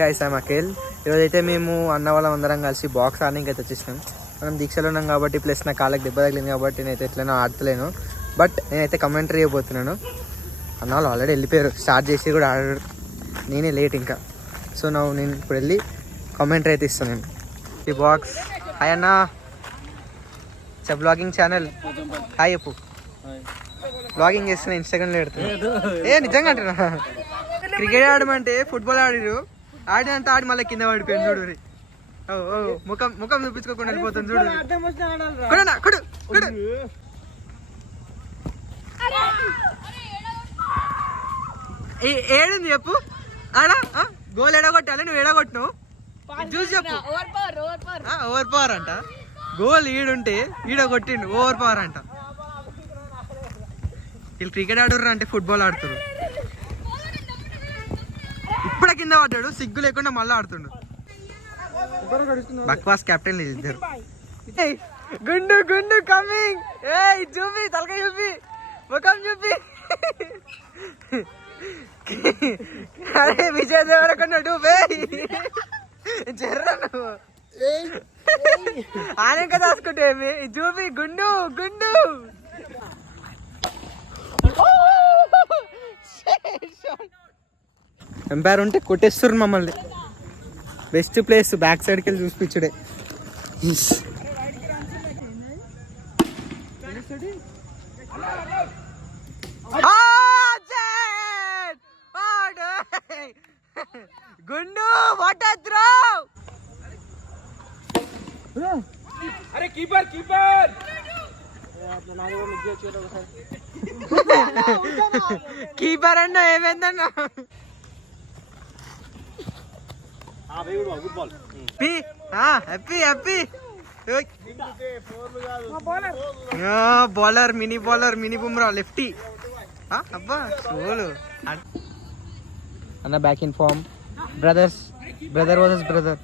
Guys I'm Akhil. ఈరోజైతే మేము అన్న వాళ్ళం అందరం కలిసి బాక్స్ ఆడడానికి అయితే వచ్చేసినాం. మనం దీక్షలో ఉన్నాం కాబట్టి ప్లస్ నా కాళ్ళకి దెబ్బ తగిలింది కాబట్టి నేనైతే ఎట్లైనా ఆడతలేను. బట్ నేనైతే కమెంటరీ అయిపోతున్నాను. అన్న వాళ్ళు ఆల్రెడీ వెళ్ళిపోయారు, స్టార్ట్ చేసి కూడా ఆడారు. నేనే లేట్ ఇంకా. సో నేను ఇప్పుడు వెళ్ళి కమెంటరీ అయితే ఇస్తాను. నేను ఈ బాక్స్ హాయ్ అన్న, బ్లాగింగ్ ఛానల్ హాయ్ చెప్పు. బ్లాగింగ్ చేస్తున్నా, ఇన్స్టాగ్రామ్లో పెడుతున్నా. నిజంగా అంటున్నా. క్రికెట్ ఆడమంటే ఫుట్బాల్ ఆడిరు, ఆడినంత ఆడి మళ్ళీ కింద పడిపోయింది చూడు. ముఖం చూపించుకోకుండా వెళ్ళిపోతుంది చూడు. ఏడుంది చెప్పు. ఆడా గోల్ ఎడగొట్టాలి, నువ్వు ఎడగొట్టినావు. చూసి చెప్పు. ఓవర్ పవర్ అంట. గోల్ ఈడుంటే ఈడ కొట్టిండు, ఓవర్ పవర్ అంట. వీళ్ళు క్రికెట్ ఆడుర్రు అంటే ఫుట్బాల్ ఆడుతున్నారు. ఇప్పుడే కింద పడ్డాడు, సిగ్గు లేకుండా మళ్ళీ ఆడుతుండు. బక్వాస్ కెప్టెన్ ఇద్దరు. గుండు గుండు కమింగ్. చూపి తలకాయ, చూపి ముఖం, చూపి. అరే విజయ్ దేవరకొండ డూబే జర్రను ఆనంక దాచుకుంటే చూపి. గుండు గుండు ఎంపైర్ ఉంటే కొట్టేస్తున్నారు మమ్మల్ని. బెస్ట్ ప్లేస్ బ్యాక్ సైడ్కి వెళ్ళి చూసిపిచ్చుడే. గుండు వాట్ ఎ త్రో. అరే కీపర్ కీపర్. కీపర్ అన్న ఏమైందన్నా. Happy happy. Bowler mini Bumrah lefty. అబ్బా సోలు అన్న. Back in form. Brother versus brother.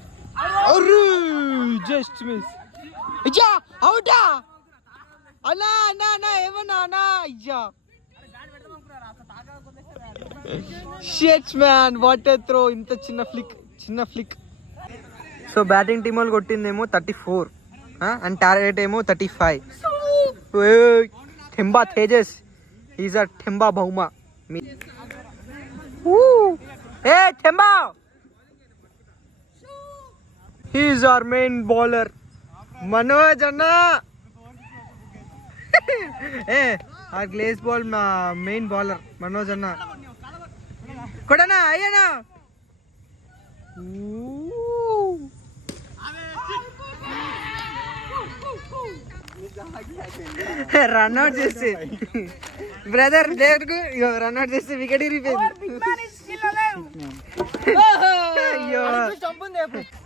Just miss. అవుటా అన్నా అన్నా అన్నా ఏమన్నా అన్నా. అయ్యా shit man, what a throw. ఇంత చిన్న ఫ్లిక్. సో బ్యాటింగ్ టీమ్ వాళ్ళు కొట్టిందేమో 34 అండ్ టార్గెట్ ఏమో 35. Temba Tejas is a Temba Bavuma. ఏ Temba, he is our main bowler Manoj Anna. our glaze ball main bowler Manoj Anna. kodana ayana. Run out చేసి brother దగ్గరకు run out చేసి wicket ఇరిగిపోయింది.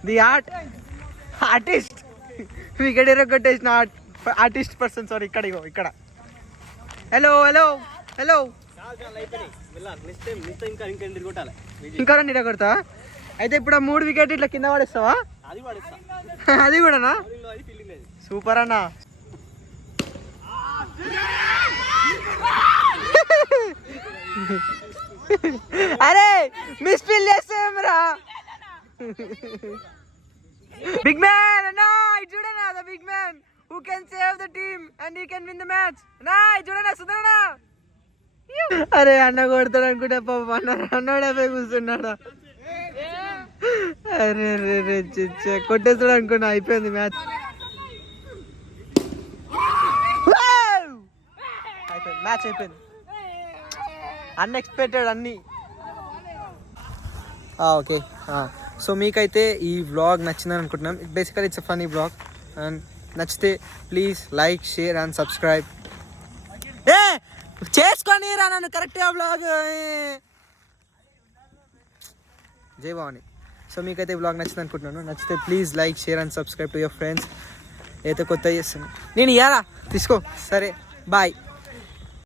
The artist wicket ఇరగొట్టేసిన artist person. Sorry ఇక్కడ. Hello hello hello. ఇంకా రెండు కొడతా అయితే. ఇప్పుడు 3 వికెట్ ఇట్లా కింద పడేస్తావా? అది కూడానా? సూపర్ అన్నా. అరే మిస్ ఫీల్ చేస్తారా? బిగ్ మ్యాన్ అన్నా, చూడనా the big man who can save the team and he can win the match. నా చూడనా సుధరనా. అరే అన్న కొడతాడు అనుకుంటా పాప. అన్నోడే పోయి కూర్చున్నాడా. అరే రే కొట్టేస్తాడు అనుకున్నా. అయిపోయింది మ్యాచ్. మ్యాచ్ అయిపోయింది. అన్ఎక్స్పెక్టెడ్ అన్నీ. ఓకే. సో మీకైతే ఈ వ్లాగ్ నచ్చిందని అనుకుంటున్నాం. Basically it's a funny vlog. And నచ్చితే please like, share and subscribe. చేసుకొని రా నన్ను కరెక్ట్గా వ్లాగ్. జై భవాని. సో మీకైతే వ్లాగ్ నచ్చింది అనుకుంటున్నాను. నచ్చితే please like, share and subscribe to your friends. అయితే కొత్త చేస్తున్నాను నేను. ఇయ్యాలా తీసుకో. సరే బాయ్.